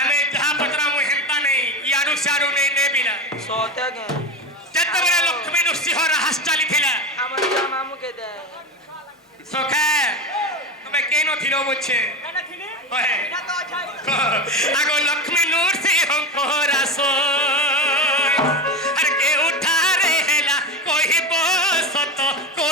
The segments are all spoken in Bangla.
ଆମେ ଯାହା ପଚରା ମୁଁ ହେନ୍ତା ନେଇ ଇଆଡୁ ସିଆଡୁ ନେଇ ନେବିନା ଯେତେବେଳେ ଲକ୍ଷ୍ମୀ ନୃସିଂହ ରାହାସ ଚାଲିଥିଲା ସଖା ତମେ କେନ ଥିଲ ବୁଝେ ଆଗ ଲକ୍ଷ୍ମୀ ନୃସିଂହଙ୍କ ରାସ ଆରେ କେଉଁଠାରେ ହେଲା କହିବ ସତ ଗো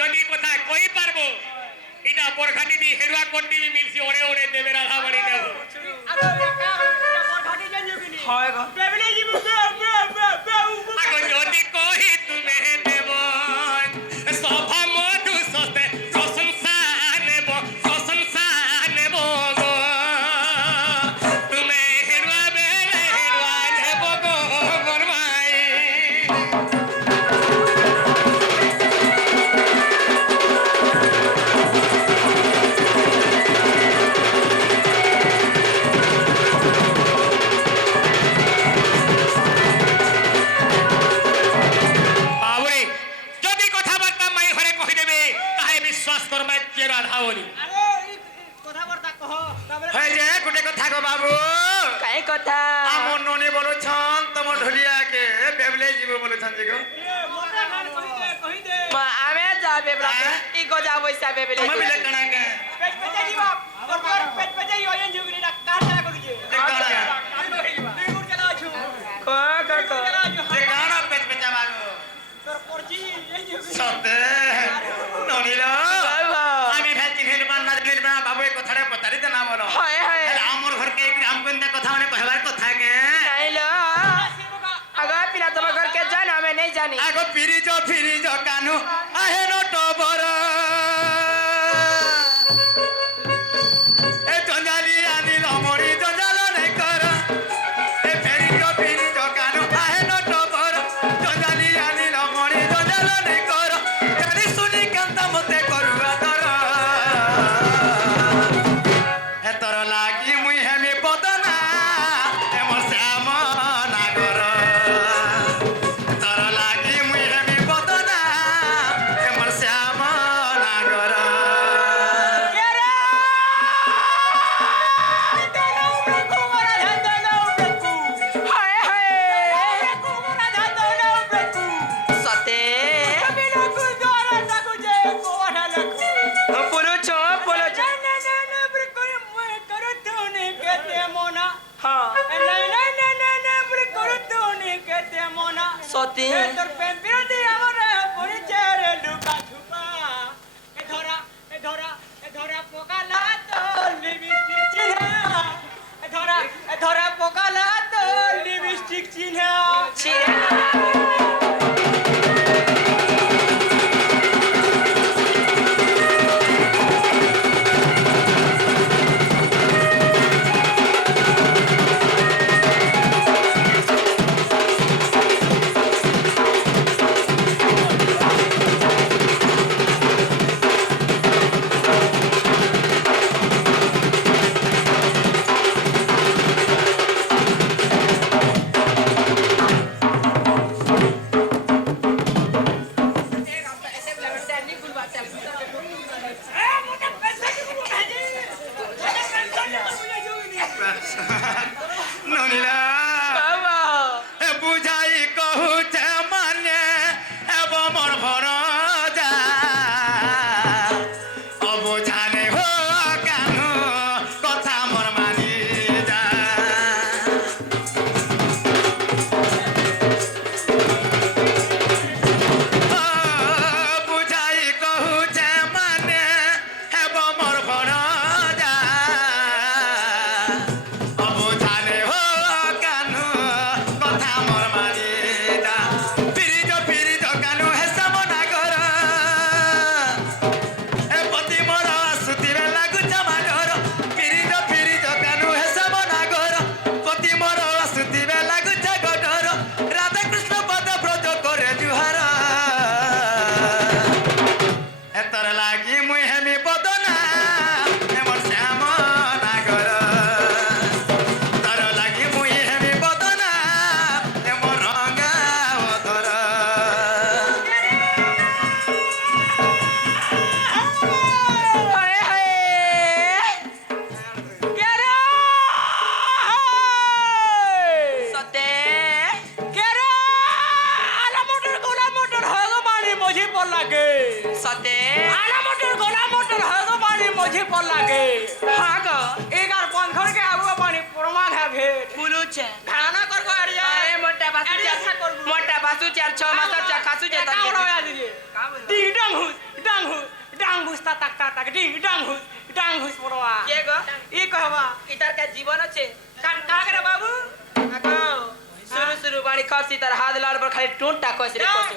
যদি কথা কই পারবো এটা বরখাটি দি হেড়ুয়া কোটি বি মিলছি ওরে ওরে দেবে রাধা বাড়ি দেব আগো বরখাটি জানিবি হয় গো বেবলি জিবু আগো যদি কই তুমি দেব সভা মধু সতে প্রশংসা নেব গো তুমি হেড়ুয়া বেলে হেড়ুয়া দেব গো মোর ভাই কথা আমন ননি বলছন তম ঢলিয়া কে বেবলে জীব বলছন যে গো মা আমি যাবে ব্রাহ্মণ ই গজা বৈসা বেবলে তুমি বিলে কনা কে পেট পেটে জীব তোর পেট পেটে ইয়ন জুগনি না কাটা করুজি তুই মুর চলা আছু যে গানা পেট পেটা মাগো তোর পরজি এই জুগনি সতে ননি লো আমি ভেলতি হেলবান না হেলবান বাবু এই কথাটা পতারিতে না বলো হয় হয় আমর ঘর কে গ্রাম কন্যা কথা মানে কহবার কথা কে নাইলো আগো পিলা তোমার ঘর কে জানো আমি নাই জানি আগো ফিরি যো কানু আহে নো টবর এ জঞ্জালি আনি লমড়ি জঞ্জাল নাই কর এ ফিরি যো কানু আহে নো টবর জঞ্জালি আনি লমড়ি জঞ্জাল নাই কর জানি শুনি কান্তা মতে করুয়া দর হে তোর লাগি মুই হেমি বদনা এ মোর শ্যাম নাগর তোর লাগি মুই হেমি বদনা এ মোর শ্যাম ନୁନିଲା ବାବା ବୁଝାଇ କହୁଛେ ମାନେ ହେବ ମୋର ଭର ଯା ଅବୁଝାନେ ହୋ କାନୁ କଥା ମୋର ମାନି ଯା ବୁଝାଇ କହୁଛେ ମାନେ ହେବ ମୋର ଭର ଯା ଅବୁଝାନେ ହୋ କାନୁ କଥା ମୋର ମାନି ଯା ପିରିଜ କାନୁ ହେସମ ନାଗର ଏ ପତି ମୋର ଆସୁଥିବେ ଲାଗୁଛ ମାଡର ପିରିଜ କାନୁ ହେସମ ନାଗର ପତି ମୋର ଆସୁଥିବେ ଲାଗୁଛ ଗଡର ରାଧାକୃଷ୍ଣ ପଦ ବ୍ରଜ କରେ ଜୁହାର ଏତର ଲାଗି ମୁଇଁ ହେମି ବଦନା ମୋର ଶ୍ୟାମ ନାଗର ତର ଲାଗି ମୁଇଁ ହେମି ବଦନା ମୋର ରଙ୍ଗା ଅଧର হায় হায় কেরে সতে কেরে আলা মোটর গোলা মোটর হয় গো মানি মঝি পর লাগে সতে আলা মোটর গোলা মোটর হয় গো মানি মঝি পর লাগে হ্যাঁ গো এগার বন্ধর কে আবু মানি প্রমাণ হ্যাঁ ভেট বুলুছে ধারণা করবো আরিয়া আরে মোটা বাসু আরে আশা করবো। মোটা বাসু 4-6 মাসের চা খাসু যে কাউ রয়া দিলে ডিং ডাং হুস তা তাক ডিং ডাং হুস পড়বা কে গো ই কহবা ইতার কে জীবন আছে কান কাগরে বাবু আগো শুরু বাড়ি খাসি তার হাত লাল পর খালি টুনটা কইছ রে কসু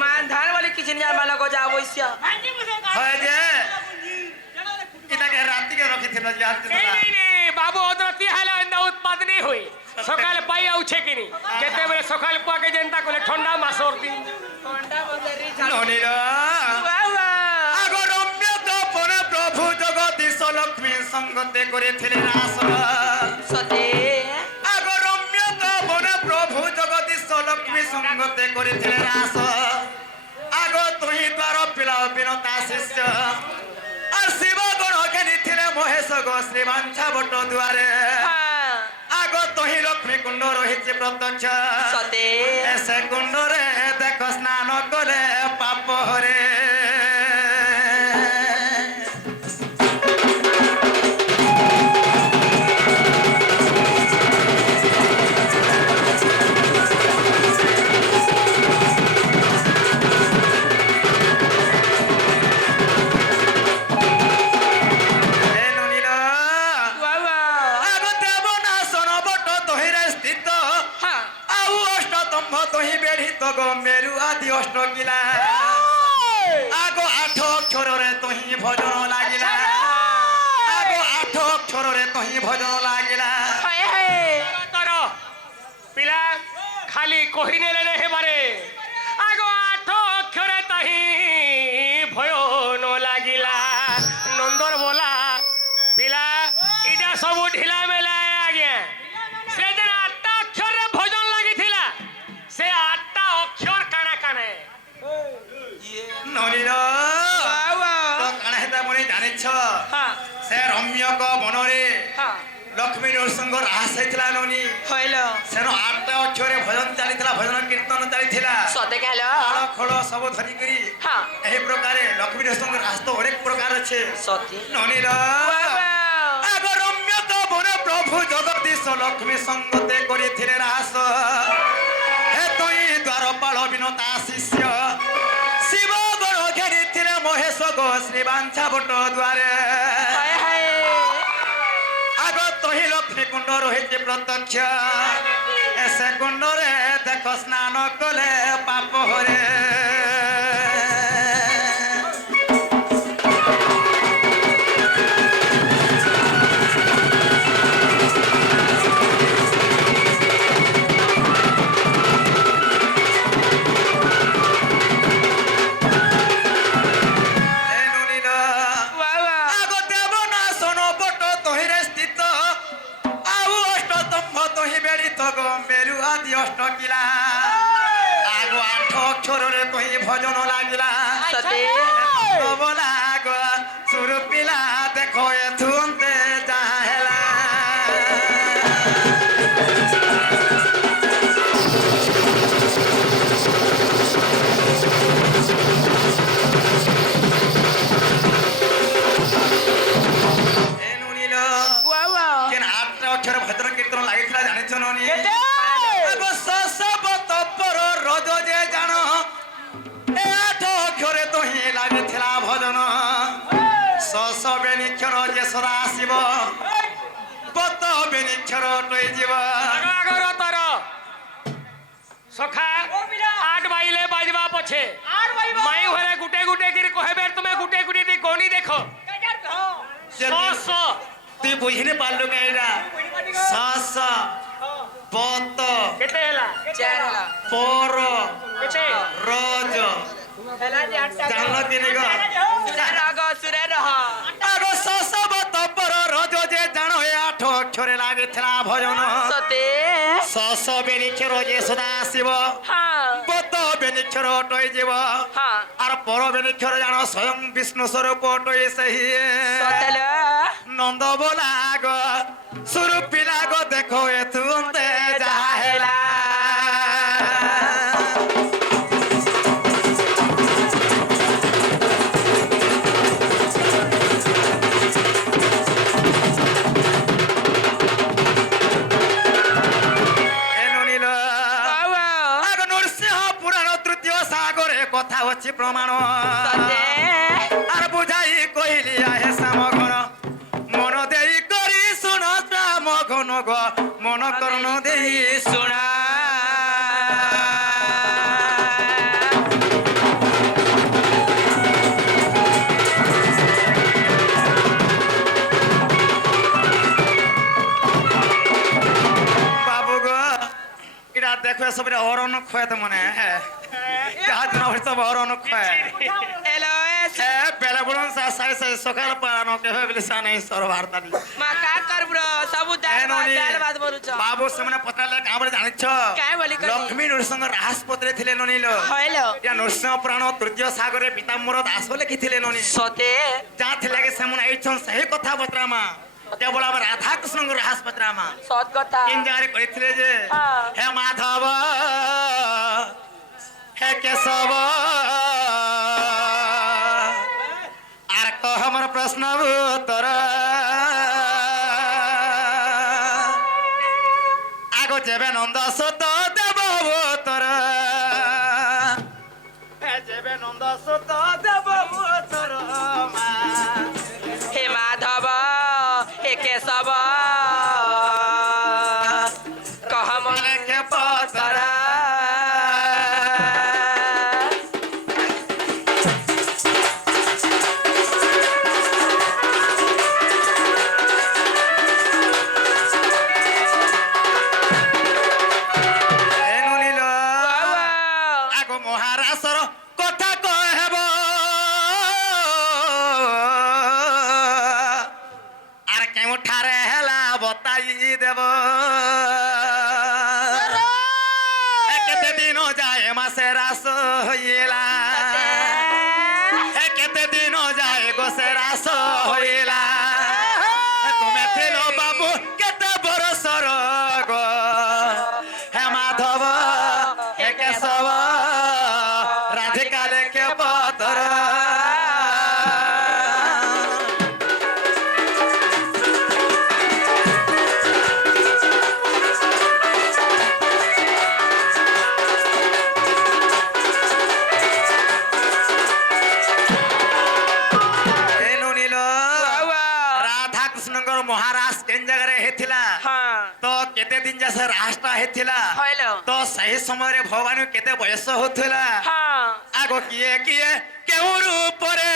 মান ধান বলে কিছু নিয়া মালা গো যা বইসা ভাঁজি মুসে হয় যে ইতাকে রাতিকে রখিছিল যে হাতে বাবু অদ্রতি হেলা এন্দা উৎপাদনী হই সকাল পাই আউছে কিনি যেতেবেলে সকাল পাকে যেন্তা কলে ঠান্ডা মাসর দিন ঠন্ডা বজারি ঝাল ননিরা বাবা আগ রম্য তপনে প্রভু জগদীশ লক্ষ্মী সঙ্গতে করেছিলেন রাস সতে আগ রম্য তপনে প্রভু জগদীশ লক্ষ্মী সঙ্গতে করেছিলেন রাস আগ তুহি দ্বার পিলা বিনতা শিষ্য আর শিব গণ ঘেনিছিলে মহেশ গো শ্রীমাঞ্ছা বট দুয়ারে হ্যাঁ আগ তুহি লক্ষ্মী কুণ্ড রহিছে প্রত্যক্ষ সতে এসে কুণ্ডরে দেখ স্নান করে পাপ হরে এ ননিরা, বাবা আগতে বনাসন বট তহিরে স্থিত হ্যাঁ আউ অষ্টতম্ভ তহি বেঢ়িত গো মেরু আদি অষ্ট কিলা আগ আঠ অক্ষরে তহি ভজন লাগিলা আগ আঠ অক্ষরে তহি ভজন লাগিলা হায় হায় কর পিলা খালি কহি নেলে নে হেবারে আগ আঠ অক্ষরে তাহি ভয় ন লাগিলা নন্দর বলা পিলা এটা সবু ঢিলা মেলা আগে সে যেন 8টা অক্ষরে ভজন লাগিছিলা সে 8টা অক্ষর কানে কানে ননির বাবা তো কাଣା হেতা মনে জানিছ হ্যাঁ সে রম্যক মনরে হ্যাঁ লক্ষ্মী নৃসিংহ রাস হয়েছিল ননি হইল সেন 8টা অক্ষরে ভজন চালিଥିଲା ভজন কীর্তন চালিଥିଲା সতে গেল তাল খোল সব ধরি করি হ্যাঁ এই প্রকারে লক্ষ্মী নৃসিংহ রাস তো অনেক প্রকার আছে সতে ননির আগ রম্য বন প্রভু জগদীশ লক্ষ্মী সঙ্গতে করিଥିଲେ রাস হে তুই দ্বারপাল বিনতা শিষ্য শিব গণ ঘেরিଥିଲେ মহেশ গো শ্রীবাঞ্ছা বট দ্বারে হায় হায় আগ তহি লক্ষ্মী কুণ্ড রয়েছে প্রত্যক্ষ সে কুণ্ডরে দেখ স্নান কলে পাপ হরে বাবা আগ দেব না শোনো বট তহিরে স্থিত আউ অষ্টতম্ভ তহি বেড়িত গম্ভীরু আদি অষ্ট কিলা আগ 8 অক্ষরে তহি ভজন লাগিলা সতে বলা গো সুর পিলা দেখো এথুন্তে যাহা হেলা এনু নীল বাবা কেন 8টা অক্ষরে ভজন কীর্তন লাগিଥିଲା জানিছ ননি কেতে আগ সসব তপর রজ যে জানো এ 8 অক্ষরে তহি লাগিଥିଲା ভজন সস বেনিক্ষর যে সদা শিব বত বেনিক্ষর টই জীব আগর তর সখা 8 বাজিলে বাজবা পছে মাই ঘরে গুটে গুটে করে কহবে তুমি গুটে গুটে দি গনি দেখো সস তুই বুঝিনি পারলু কে এরা সস বত কেতে হেলা চার হলা পর কেতে রজ হেলা যে আটটা জানল কিনি গো সুরে রগ সুরে রহ আগ সস বত পর রজ যে জানো এ 8 অক্ষরে লাগিଥିଲା ভজন সতে সস বেনিক্ষর যে সদা শিব হ্যাঁ বত বেনিক্ষর টই জীব হ্যাঁ আর পর বেনিক্ষর জানো স্বয়ং বিষ্ণু স্বরূপ টই সেই সতেল নন্দ বলা গো সুরূপিলা গো দেখো এথুন্তে যাহা হেলা এনু নীল বাবা আগ নরসিংহ পুরাণ তৃতীয় সাগরে কথা হচ্ছে প্রমাণ সতে আর বুঝাই কহিলি আহে শ্যামঘন মন দেই করি শুন শ্যামঘন গো মন করণ দেই শোনা বাবু গো এটা দেখো সব অরণ খয়ে তো মনে যাহা জন সব অরণ খয়ে এলো এ বেলা বলুন সাই সাই সকাল পারানো কেবে বলি সা নাই সর বার্তানি মা কা করব্র সবু দাল বাদ বলুছ বাবু সেমানে পচারলে কাঁ বলে জানিছ কাই বলি করি? লক্ষ্মী নৃসিংহ রাজপত্রে ଥିଲେ ননিল হইল ইয়া নৃসিংহ পুরাণ তৃতীয় সাগরে পিতাম্বর দাস লেখিଥିଲେ ননি সতে যা ଥିଲାକି ସେମାନେ ଆଇଛନ୍ ସେହି କଥାବାର୍ତ୍ତାମା କେବଳ ଆମ ରାଧାକୃଷ୍ଣଙ୍କ ରାସପତ୍ରାମା সৎ কথা କେନ୍ ଜାଗାରେ କହିଥିଲେ ଯେ ହଁ। ହେ ମାଧବ ହେ କେଶବ ଆର କହ ମୋର ପ୍ରଶ୍ନ ଉତ୍ତର ଆଗ ଯେବେ ନନ୍ଦ ସୁତ ଦେବ ଉତ୍ତର ଯେବେ ନନ୍ଦ ସୁତ ଦେବ ଉତ୍ତର ମା হে মাধব হে কেশব কহ মনে কে পতরা এনু নীল আগ মহারাজর কথা কহেব আর কেউঠারে হেলা বতাই দেব কেতে দিন যায় মাসে রাস হইলা কেতে দিন যায় গোসে রাস হইলা তুমি ছিল বাবু কেতে মাধব হে কেশব রাধিকা লেখে পতর মহারাজ কেন জায়গায় হেଥିଲା হ্যাঁ তো কেতে দিন যাসে রাজটা হেଥିଲା হইলো তো সেই সময় ভগবান কেতে বয়স হচ্ছিল হ্যাঁ আগ কিয়ে কিয়ে কেউ রূপরে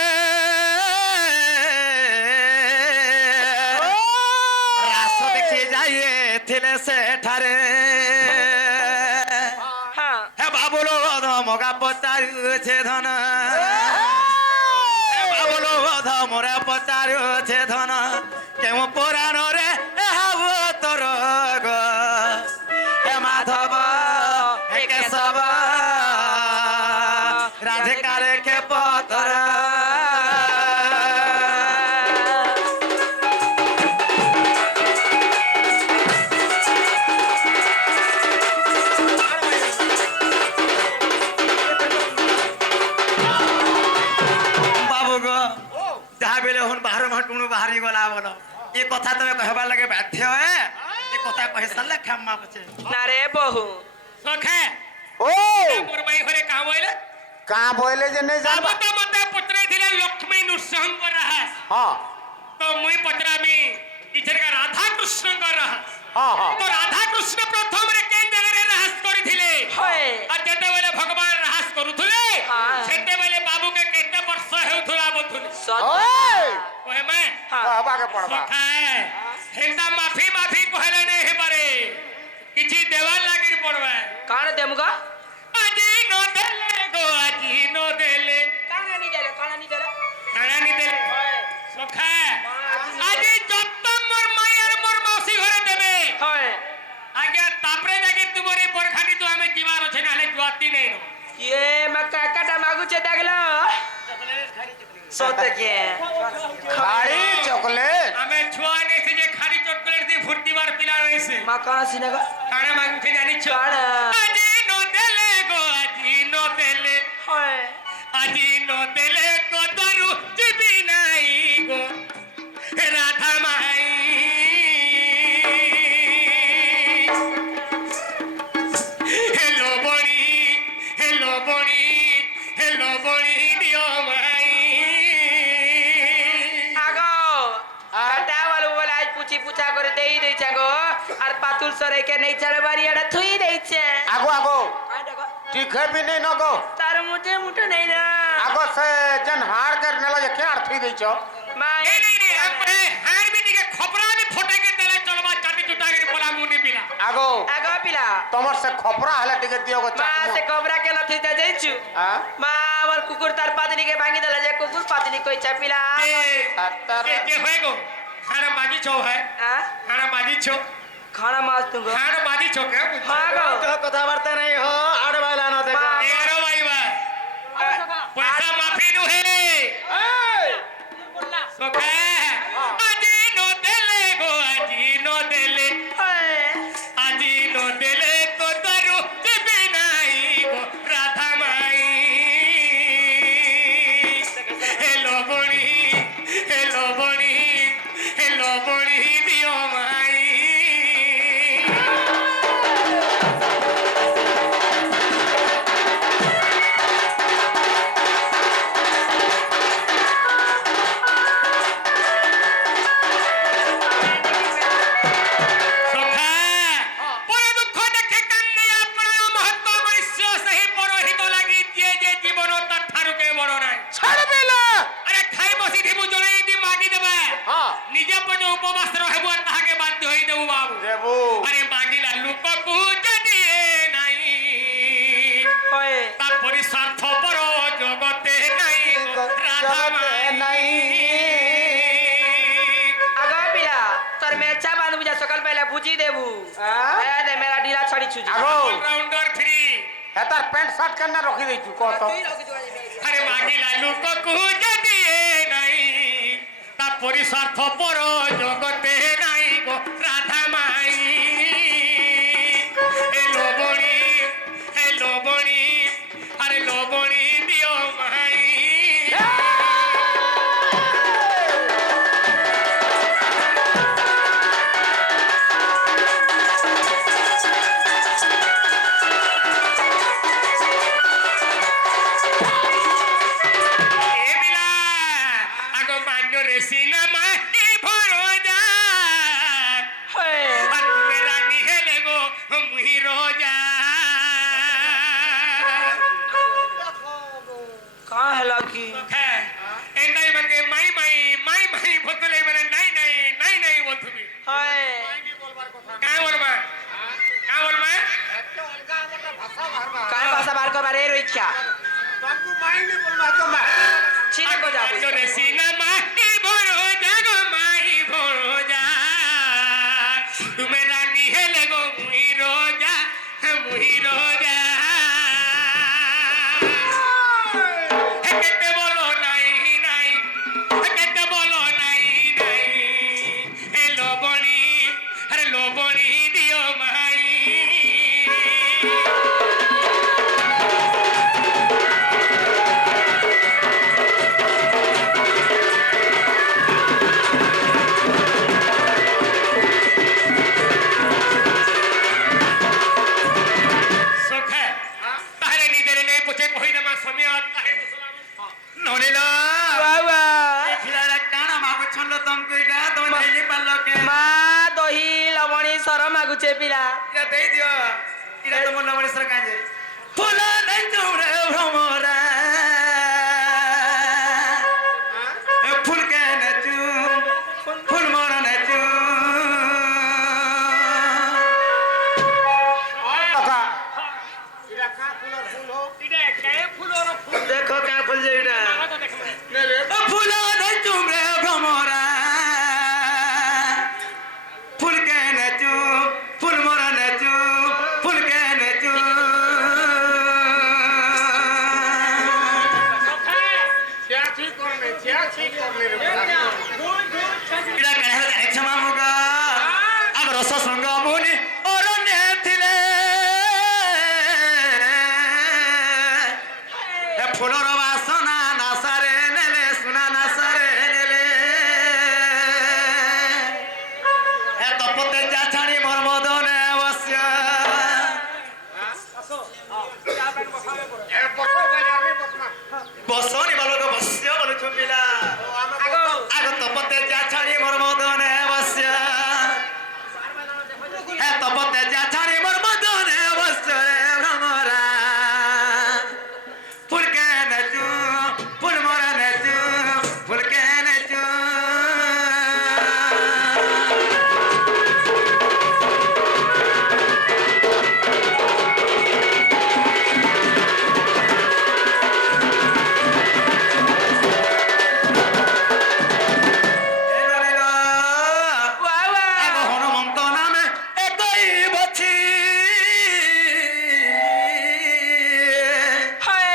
রাস দেখি যাইয়ে ଥିଲେ সেঠারে হ্যাঁ হে বাবুলো মগা পচারুছে ধন হে বাবুলো মোরে পচারুছে ধন কেউ পুরাণরে হাব তোর গো হে মাধব হে কেশব রাধিকা রেখে পতর বাবু গো যাহা বেলে হন বাহার ঘটুণু বাহারি গলা বলো এ কথা তুমি কহবার লাগে বাধ্য হয়ে এ কথা কহে সারলে ক্ষমা বচে না রে বহু সখে ও মোর মাই ঘরে কাম হইলে কাঁ বইলে যে নেই বাবু জানবা তো মতে পুত্রে দিলে লক্ষ্মী নৃসিংহ রাহাস হ্যাঁ তো মুই পচরামি ইছরকা রাধা কৃষ্ণ রাহাস হ্যাঁ হ্যাঁ তো রাধা কৃষ্ণ প্রথম রে কেন জায়গায় রাহাস করিଥିଲେ হয় আর যেতেবেলে ভগবান রাহাস করুଥିଲେ হ্যাঁ। সেতেবেলে বাবুকে কেতে বর্ষ হেউথুলা বথুলে সত ওই কহে মে বাবাকে পড়বা সখায় হেন্দা মাফি মাফি কহেলে নেই হেবারে কিছু দেওয়ার লাগির পড়বে কাণ দেমুগা আজি ন দেলে গো আজি ন দেলে কাণ নি দেলে কাড়ানি দেলে সখায় আজি যত মোর মায়ের মোর মাসি ঘরে দেবে হয় আগে তাপরে যাকে তোমার এই বরখানি তো আমি জীবার আছে নাহলে জুয়াতি নেই নো ইয়ে মা কাকাটা মাগুছে দেখলো সত কে খাড়ি চকলেট আমি ছুয়া নেছে যে খাড়ি চটকলেট দিয়ে ফুর্তিবার পিলা রয়েছে মা কাণ সিনেগা কাড়া মাগুছে জানিছ কাড়া। আজি ন দেলে গো আজি ন দেলে হয় আজি ন দেলে কদরু জিবি নাই গো রাধা মাই হেলো বড়ি দিও মাই আগো আটা বলো বলে আজ পুচি পুচা করে দেই দেইছে গো আর পাতুল সরে কে নেই ছাড়ে বাড়ি আড়া থুই দেইছে আগো আগো আয় দেখো ঠিক है भी नहीं नको তার মুঠে মুঠে নেই না আগো से जन हार कर नेला जे क्या थी दै छो মা এই রে আপরে হার বিটিকে খপরা আমি ফটাকে দেলে চলবা চাটি চুটাগির বলা মুনি পিলা আগো আগো পিলা তোমার से खपरा हला टिके दियो गो মা সে चाकू কবরা কে লথিতে যাইছু हां মা আমার কুকুর তার পাতনি কে ভাঙি দেলা যে কুকুর পাতনি কই চাপিলা যে হয়ে গো হারা মাজি ছো হয় হ্যাঁ হারা মাজি ছো খানা মাছ তুঙ্গো হারা মাজি ছো কে হ্যাঁ গো তো কথাবার্তা নাই হো আড় বাইলা না দেখো 11 বাইবা পয়সা মাফি নু হে সখা আজি নো দেলে গো আজি নো দেলে আজি নো দেলে তো দারু দেবে নাই গো রাধা মাই হেলো বড়ি দিও মাই সখা পরে দুঃখ দেখে কান্নে আপনার মহত্ব মনুষ্য সেই পরহিত লাগি যে জীবন তার ঠারুকে বড় নাই ছাড়বে না আরে খাই বসি দিবু জড়াই দি মাগি দেবে हां নিজে পর্যন্ত উপবাস রহবু আর তাহাকে বাধ্য হয়ে দেবু বাবু দেবু আরে মাগিলা লোককু যদি নাই হয় তারপরে স্বার্থপর জগতে নাই গো রাধা মাই নাই আগো পিলা তোর মেচা বাঁধবু যা সকাল পাইলা বুঝি দেবু এ দে মেরা ঢিলা ছাড়ি ছুজি আগো অলরাউন্ডার ফ্রি হেতার প্যান্ট শার্ট কেন রখি দেই তু কত আরে মাগিলা লোককু যদি নাই তারপরে স্বার্থপর জগতে নাই গো রাধা মাই এলো বড়ি কি সখা এটাই মানে মাই মাই বলতে মানে নাই বলতুমি হয় কাই বলবা কার ভাষা বার করবার এর ইচ্ছা চিনে কো যাবো জনে সিনেমা বড় জাগো মাই বড় যা তুমি রানী হেলে গো মুই রোজা কেটে বলো নাই কেটে বলো নাই এ লবণী দিও মাই সখা তাহলে নিজের নেই পচে কহিনা মা সমিয়াত কাহে মুসলাম ননিল বাবা ফিরারে কানা মাগুছন লো তমকু এটা তুমি নেই পারলো কে মা দহি লবণী সর মাগুছে পিলা এটা দেই দিও এটা তোমার লবণী সর কাজে ফুল নাই চুরে ভ্রমরা ফুল কে নাচু ফুল মর নাচু কথা এটা কে ফুলর ফুল দেখো কা ফুল যে এটা কথা দেখবে ফুল নাই চুরে ভ্রমরা ফুল কে নাচু ফুল মর নাচু ফুল কে নাচু এটা কেন জানে ক্ষমা মুগা আগ রস সঙ্গ মুনি অরণ্যে থিলে এ ফুলর বাসনা নাসারে নেলে সোনা নাসারে নেলে এ তপতে যা ছাড়ি মোর মদনে বস্য বসনি বালক বস্য বলে চুপিলা আগ তপতে যা ছাড়ি মোর মদনে বস্য এ তপতে যা ছাড়ি মোর মদনে বস্য রে ভ্রমরা ফুল কে নাচু ফুল মরা নাচু ফুল কে নাচু বাবা হনুমন্ত নামে একই বছি হয়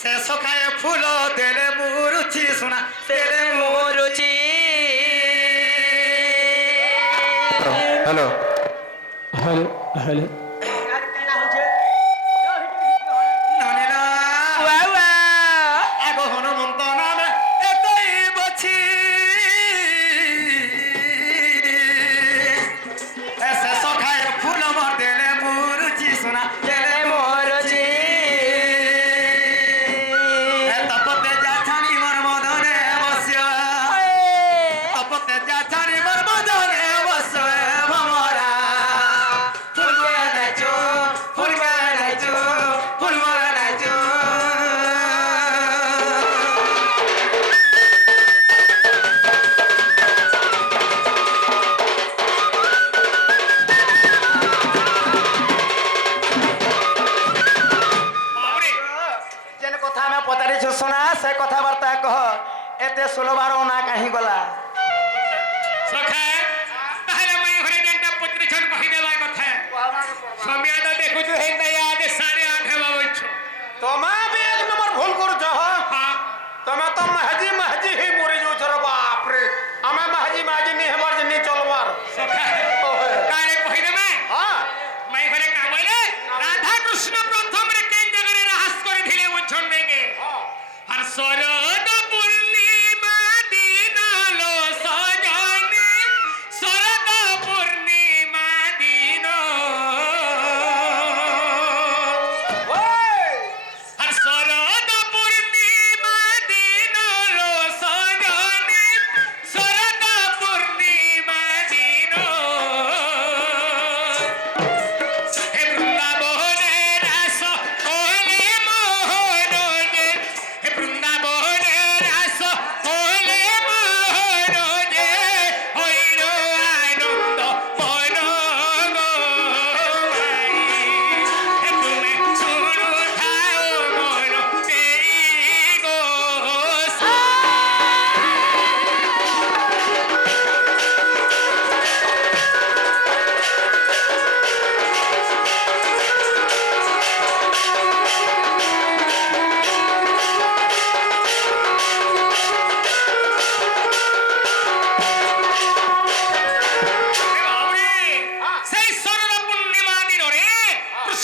শেষ খায় ফুল দেলে মুরুছি শোনা দেলে মোরুচি হ্যালো ননিল বাবা আগ হনুমন্ত নামে একই বছি শেষ খায় ফুল মর দেলে মুরুছি শোনা দেলে মোরুচি তপতে যা ছাড়ি মোর মদনে বস্য তপতে যা ছাড়ি মোর মদনে বস্য ভমরা ফুল মরা নাচো ফুল মরা নাচো ফুল মরা নাচো বাবরে যেন কথা আমি পচারিছু শোনা সে কথাবার্তা কহ এতে সুলভার না কাহি গলা সখা তাহলে মাই ঘরে যেটা পত্রিছন কহি দেবা কথা সমিয়াত দেখুছু হেন্দা ইয়াদ 8:30 হেবা বলছো তোমা भी एक नंबर भूल करूଛ হ্যাঁ तमे तो महजी ही मरी जाउछ रे बाप रे हमें महजी नहीं हमार जे नहीं चलवार সখা কারে কহি দেবে हां মাই ঘরে কাম হইলে রাধা কৃষ্ণ প্রথমে কেন জায়গায় রাহাস করে দিলে বুঝছন নেগে আর শরদ পূর্ণিমা দিন আলো সজনে শরদ পূর্ণিমা দিন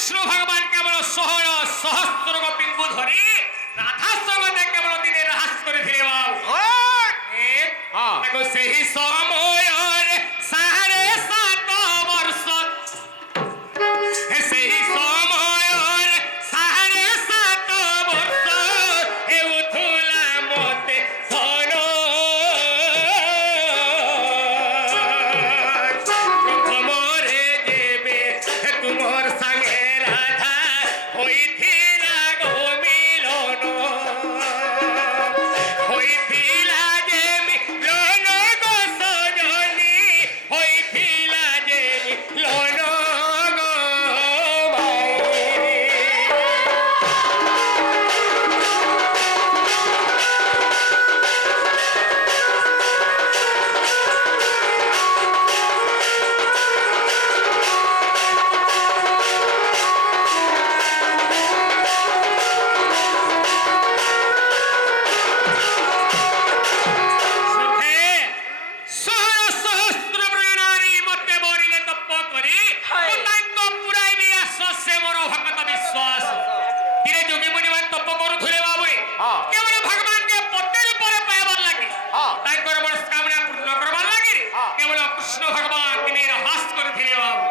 কৃষ্ণ ভগবান কেবল সহস্র গোপীଙ୍କୁ ধরি রাধা সঙ্গতে কেবল দিনে রাস করেছিলে বাবু তাকে ସେହି ସମୟରେ 7.5 ବର୍ଷ ସେହି ସମୟରେ 7.5 ବର୍ଷ ହେଉଥିଲା ମୋତେ ଧନ ପ୍ରଥମରେ ଯେବେ ତୁମର ସାଙ୍ଗେ ରାଧା ହୋଇଥିଲା ଗୋ ମିଳନ ହୋଇଥିଲା ଯେ ମିଳନ ଗୋ ସଜନୀ ହୋଇଥିଲା ଯେ ମିଳନ ଗୋ ମାଇ। ସୁଖେ ସହସ୍ର ପ୍ରାଣୀ ମତେ ବରିଲେ ତପ କରି ମୁଁ ତାଙ୍କ ପୁରାଇବି ଆସ ସେ ମୋର ଭକ୍ତ ବିଶ୍ୱାସ ଧୀରେ ଯୋଗୀ ମୁନିମାନେ ତପ କରୁଥିଲେ ବାବୁରେ କେବଳ ଭଗବାନକେ ପତି ରୂପରେ ପାଇବାର ଲାଗି ତାଙ୍କର ମନସ୍କାମନା ପୂର୍ଣ୍ଣ କରବାର ଲାଗି କେବଳ କୃଷ୍ଣ ଭଗବାନ ଦିନେ ହାସ କରିଥିଲେ ବାବୁ।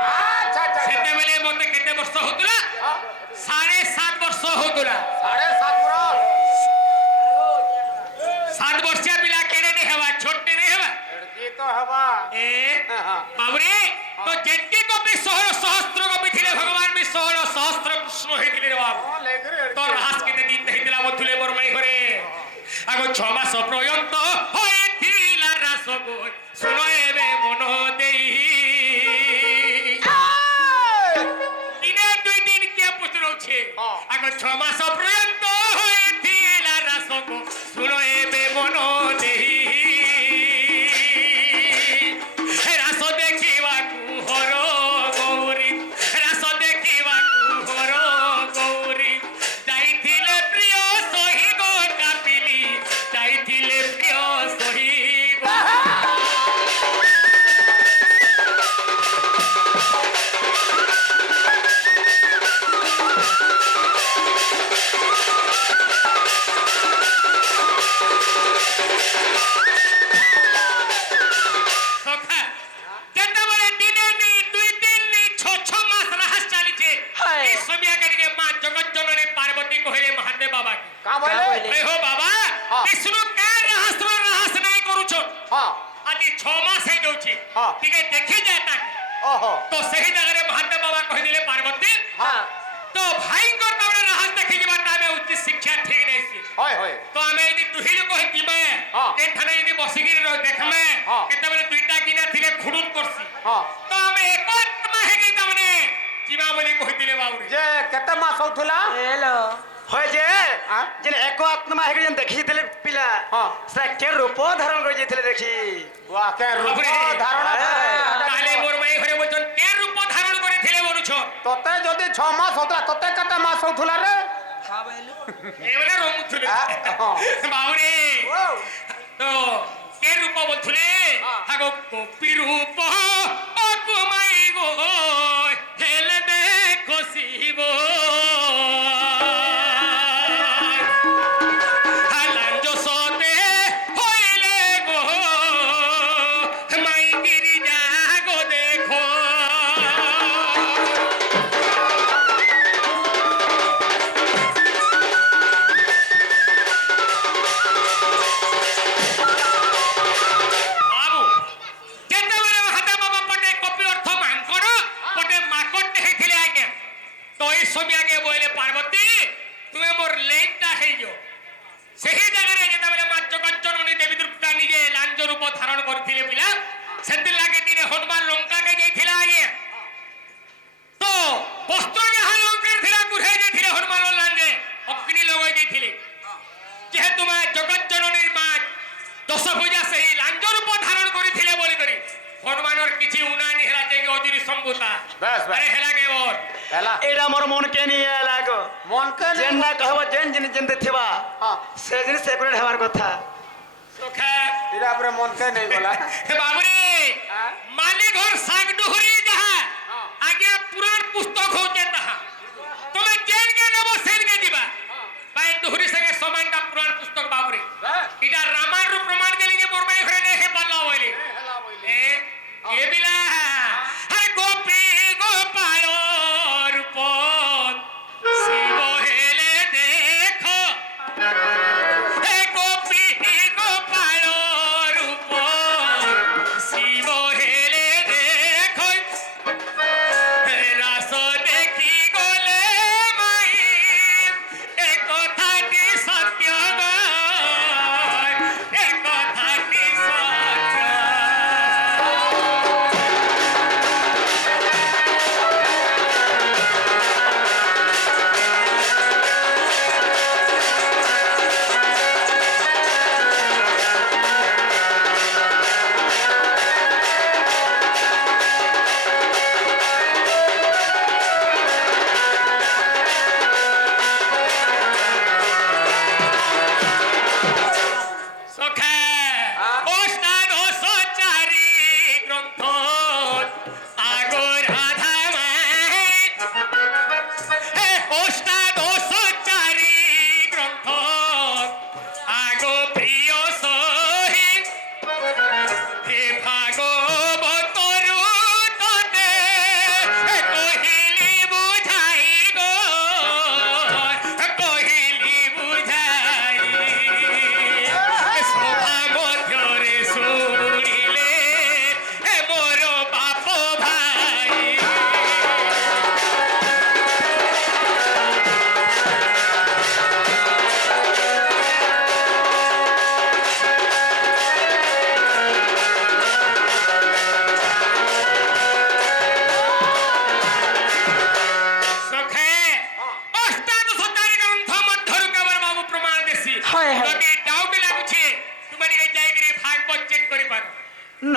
ସେତେବେଳେ ମତେ କେତେ ବର୍ଷ ହଉଥିଲା 7.5 ବର୍ଷ ହଉଥିଲା। 7 ବର୍ଷିଆ ପିଲା କେଡେ ନେ ହେବା ଛୋଟେ ନେ ହେବା ଏ ବାବୁରେ ତ ଯେତେ ଗୋପୀ 16 ସହସ୍ର ଗୋପୀ ଥିଲେ ଭଗବାନ ବି 16 ସହସ୍ର କୃଷ୍ଣ ହେଇଥିଲେ ରେ ବାବୁ। ତ ରାସ କେତେ ଦିନ ହେଇଥିଲା ମଥୁଲେ ମୋର ମାଇ ଘରେ ଆଗ 6 ମାସ ପର୍ଯ୍ୟନ୍ତ ହୋଇଥିଲା ରାସ ଗୋ ଶୁଣ ଏବେ ମନ ଦେଇ দিনে 2 দিন কে পুছরছে আগ 6 মাস পর্যন্ত হয়েছিল রাস গো শুনো এবে মন দেই রাস দেখিবাকু হর গৌরী রাস দেখিবাকু হর গৌরী যাইছিলে প্রিয় সহি গো কাপিলি যাইছিলে প্রিয় সহি গো সখা যেতেବେଳେ দিনে নি 2 দিন নি 6 মাস রাহাস চালিছে এই সময় কাটিকে মা জগজ্জননী পার্বতী কহিলে মহাদেব বাবা এ হো বাবা বিষ্ণু কে রাহাস নাই করুছ আদি 6 মাস হই যাଉଛି ଟିକେ দেখি যায় তাকে তো সেই জায়গায় মহাদেব বাবা কহিলে পার্বতী তো ভাইঙ্কর তামনে রাহাস দেখি যাবা তামে উচিত শিক্ষা ঠিক নাইছি তো আমি যদি দুহি লোক হইতিমে এখানে যদি বসিকিরি দেখমে কেতেবেলে 2টা কিনা থিলে খুড়ুন করছি তো আমি একত্মা হেগি তামনে জিমা বলি কহিতিলে বাউরি যে কেতে মাস হউথলা हेलो হয় যে যেন এক আত্মা হেগে যেন দেখিছিলে পিলা সে কে রূপ ধারণ করে যেছিলে দেখি বাকে রূপ বাপরে। ধারণা তাহলে মোর মাই ঘরে বলছন কে রূপ ধারণ করে থিলে বলুছ তোতে যদি 6 মাস হতলা তোতে কেতে মাস হউথলা রে এবারে রমুথুলে বাউরি তো কে রূপ বলছুলে আগো কপি রূপ অকুমাই গো হেলে দেখো শিব হালাঞ্জ সতে হইলে গো মাই গিরি যাগো দেখো বাবু যেতেବେଳେ হাতে বাবা পটে কপি অর্থ মাଙ୍କড় পটে মাকড় ହେଇଥିଲେ ଆଜ୍ଞା ତ এই ছবি আগে বইলে পার্বতী তুমি মোর লেনটা ହେଇଯো ସେହି ଜାଗାରେ ଯେତେବେଳେ ମା ଜଗଜ୍ଜନନୀ ଦେବୀ ଦୁର୍ଗା ନିଜେ ଲାଞ୍ଜ ରୂପ ଧାରଣ କରିଥିଲେ ପିଲା ସେଥିଲାଗି ଦିନେ ହନୁମାନ ଲଙ୍କାକେ ଯାଇଥିଲା ଆଜ୍ଞା ତ ବସ୍ତ୍ର ଯାହା ଲଙ୍କାରେ ଥିଲା କୁଢେଇ ଦେଇଥିଲେ ହନୁମାନ ଲାଞ୍ଜେ ଅଗ୍ନି ଲଗାଇ ଦେଇଥିଲେ যেহেতু মা জগজ্জননীর মা দশভুজা সেই লাঞ্জ রূপ ধারণ করেছিলে বলি করি হনুমানর কিছু উনানি হেলা যে অজুরি সম্ভূতা বেশ, বেশ। আরে হেলা কে বল হেলা এরা মোর মন কে নিয়ে লাগো মন কে যেন না কহব যেন জিনিস যেনতে থিবা সে জিনিস সেপারেট হবার কথা সুখা ইরা পরে মন কে নেই গলা বাবুরে মালি ঘর শাক ডুহরি যাহা আগে পুরাণ পুস্তক হচ্ছে তাহা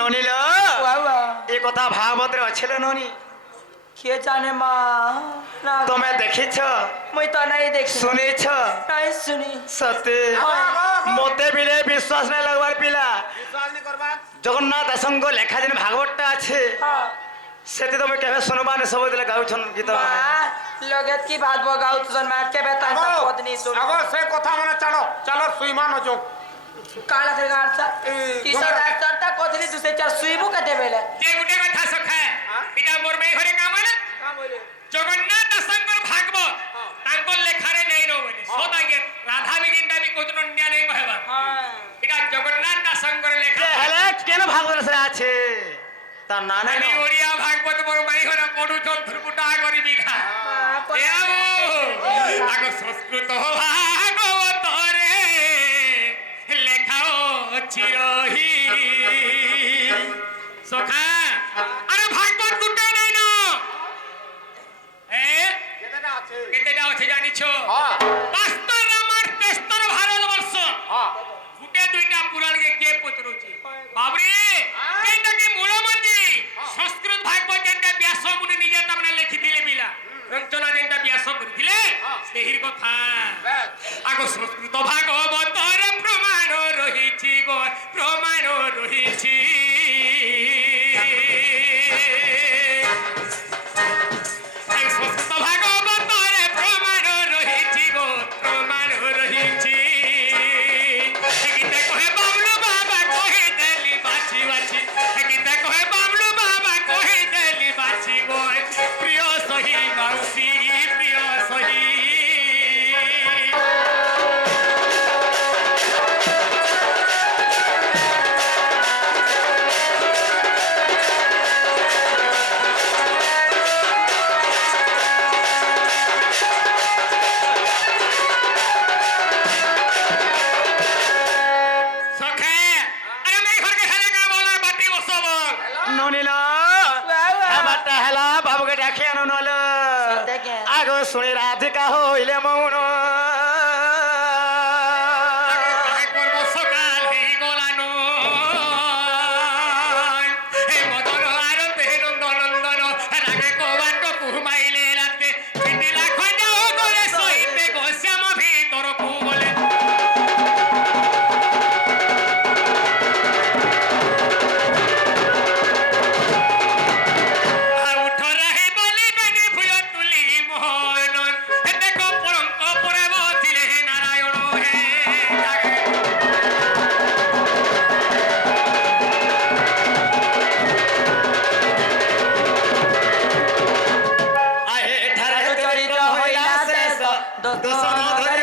ননিল বাবা এ কথা ভাগবতরে অছিল ননি কে জানে মা না তুমি দেখিছ মুই তো নাই দেখি শুনিছ নাই শুনি সত্যি মতে বিলে বিশ্বাস নাই লাগবার পিলা জগন্নাথ দাসঙ্গ লেখা যেন ভাগবতটা আছে হ্যাঁ সেটি তুমি কেবে শুনবানি সব দিলে গাউছন গীত মা লগেত কি ভাত বগাও তুজন মা কে বেতন পত্নী শুন আগো সে কথা মানে চালো চালো সুইমান হজো কালা থেকে গাড়ছা কিসর ডাক্তারটা কতলি দুসে চার সুইবু কাটে বেলে যে গুটে কথা সখা এটা মোর মেয়ে ঘরে কাম না জগন্নাথ দাসঙ্কর ভাগবত তাঙ্কর লেখারে নাই নো বলে সদাগে রাধা বিগিনটা বি কোতন নিয়া নাই কহেবা এটা জগন্নাথ দাসঙ্কর লেখা হেলে কেন ভাগবত সে আছে তার না নাই আমি ওড়িয়া ভাগবত মোর মেয়ে ঘরে পড়ু চন্দ্রপুটা করিবি না এও আগ সংস্কৃত ভাগবত রে লেখাও চিরহি সখা আরে ভাগবত গুটে নাই না কেতেটা আছে জানিছ হ্যাঁ 5 আমার 23 ভারতবর্ষ হ্যাঁ গুটে দুইটা পুরাণকে কে পতরুছি বাবরে কেনটাকে মূলমন্ত্রী সংস্কৃত ভাগবত যেটা ব্যাস মুনি নিজে তামনে লিখিଥିଲେ বিলা রচনা যেটা ব্যাস করিଥିଲେ সেহির কথা আগ সংস্কৃত ভাগবতর প্রমাণ রহিছি গো প্রমাণ রহিছি এই সংস্কৃত ভাগবতর প্রমাণ রহিছি গো প্রমাণ রহিছি গীতা কহে বাবলু বাবা কহে দেলি বাছি বাছি গীতা কহে বাবলু বাবা কহে দেলি বাছি গো প্রিয় সহি মাউসী প্রিয় সহি সখে আরে মেয়ে ঘরকে হেলে কা বলা বাটি বসো বল ননিল বাবা আমারটা হেলা বাবুকে ডাকি আনো নল দেখে আগ শুনি রাধিকা হইলে মৌন করব সকাল হই গলানো হে মদন আর তে নন্দন নন্দন রাগে কবাট কুমাইলে রাতে পিটিলা খঞ্জা গলে সইতে গো শ্যাম ভিতর কু বলে উঠ রাহি বলি বেনি ভুয় তুলি মোহন দেখো পরঙ্ক পরে বসিলে নারায়ণ হে জাগে আহে ঠারে চরিত হইলা শেষ দোষণ ধরে